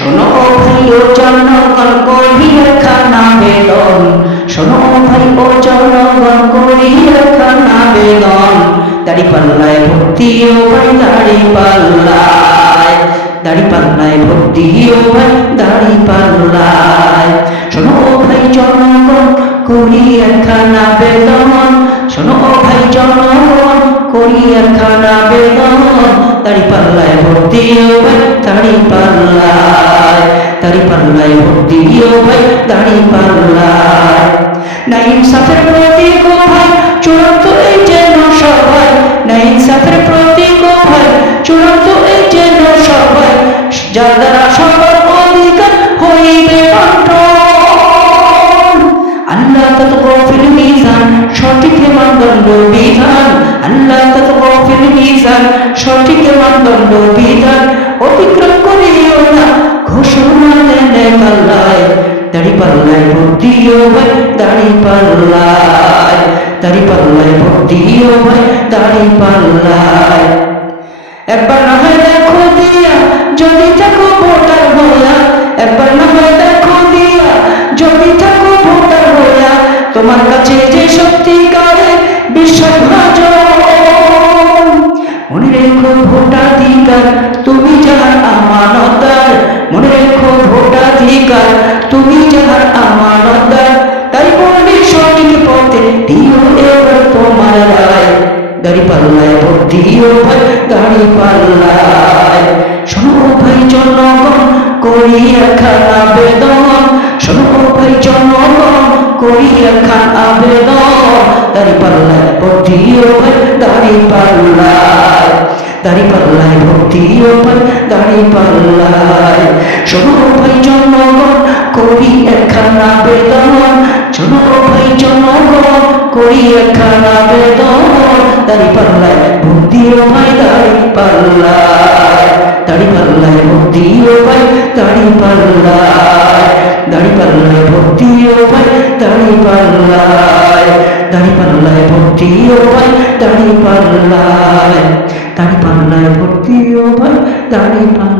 শোনো ভাই ও জনগণ করি একখানা বেদন, শোনো ভাই ও জনগণ করি একখানা বেদন। দাড়ি পাল্লায় ভোট দিও ভাই, দাড়ি পাল্লায়, দাড়ি পাল্লায় ভোট দিও ভাই, দাড়ি পাল্লায়। শোনো ভাই জনগণ করি একখানা বেদন, শোনো ভাই জনগণ করি একখানা বেদন। দাড়ি পাল্লায় ভোট দিও ভাই, দাড়ি পাল্লায়, দাড়ি পাল্লায় ভোট দিও ভাই, দাড়ি পাল্লায়। না ইনসাফের প্রতীক ও ভাই চূড়ান্ত এই যেন সবাই, না ইনসাফের প্রতীক ও ভাই চূড়ান্ত এই যেন সবাই। যার দ্বারা সবার অধিকার হইবে বন্টন। আল্লাহ তাতগফিল মিজান, সঠিক মানদণ্ড বিধান। আল্লাহ তাতগফিল মিজান, সঠিক মানদণ্ড বিধান। অতিক্রম করিও না ঘোষণা দেনে পাল্লায়, দাড়ি পাল্লায় ভোট দিও ভাই, দাড়ি পাল্লায়, দাড়ি পাল্লায় ভোট দিও ভাই, দাড়ি পাল্লায়। একবার না হয় দেখো দিয়া যদি থাকো ভোটার হইয়া, একবার না হয় দেখো দিয়া যদি থাকো ভোটার হইয়া। তোমার কাছে যে সত্যিকারের বিশ্বাসভাজন, মনে রেখো ভোটাধিকার তুমি যাহার আমানতদার, মনে রেখো ভোটাধিকার তুমি যাহার আমানতদার। তাই বলবি সঠিক পথে দিও এবার তোমার রায়, দাড়ি পাল্লায় ভোট দিও ভাই, দাড়ি পাল্লায়। শোনো ভাই জনগণ করি একখানা আবেদন, শোনো ভাই জনগণ করি একখানা আবেদন। দাড়ি পাল্লায় ভোট দিও ভাই, দাড়ি পাল্লায়, দাড়ি পাল্লায় ভোট দিও ভাই, দাড়ি পাল্লায়। শোনো ভাই জনগণ করি একখানা আবেদন, শোনো ভাই জনগণ করি একখানা আবেদন। দাড়ি পাল্লায় ভোট দিও ভাই, দাড়ি পাল্লায়, দাড়ি পাল্লায় ভোট দিও ভাই, দাড়ি পাল্লায়, দাড়ি পাল্লায় ভোট দিও ভাই, দাড়ি পাল্লায়, দাড়ি পাল্লায় ভোট দিও ভাই, দাড়ি পাল্লায়, দাড়ি পাল্লায় ভোট দিও ভাই, দাড়ি পাল্লায়।